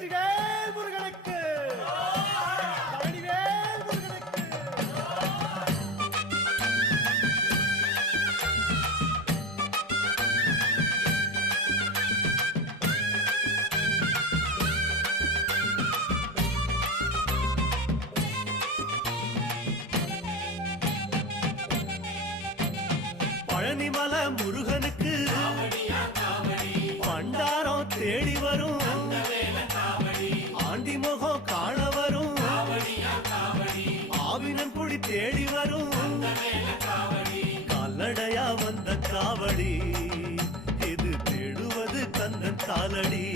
வெற்றிவேல் முருகனுக்கு பழனிவேல் முருகனுக்கு பழனிமலை முருகனுக்கு பண்டாரம் தேடி வரும் ஆண்டி முகம் காண வரும் ஆவினன் குடி தேடி வரும் கால்நடையா வந்த காவடி இது தேடுவது கந்தன் காலடி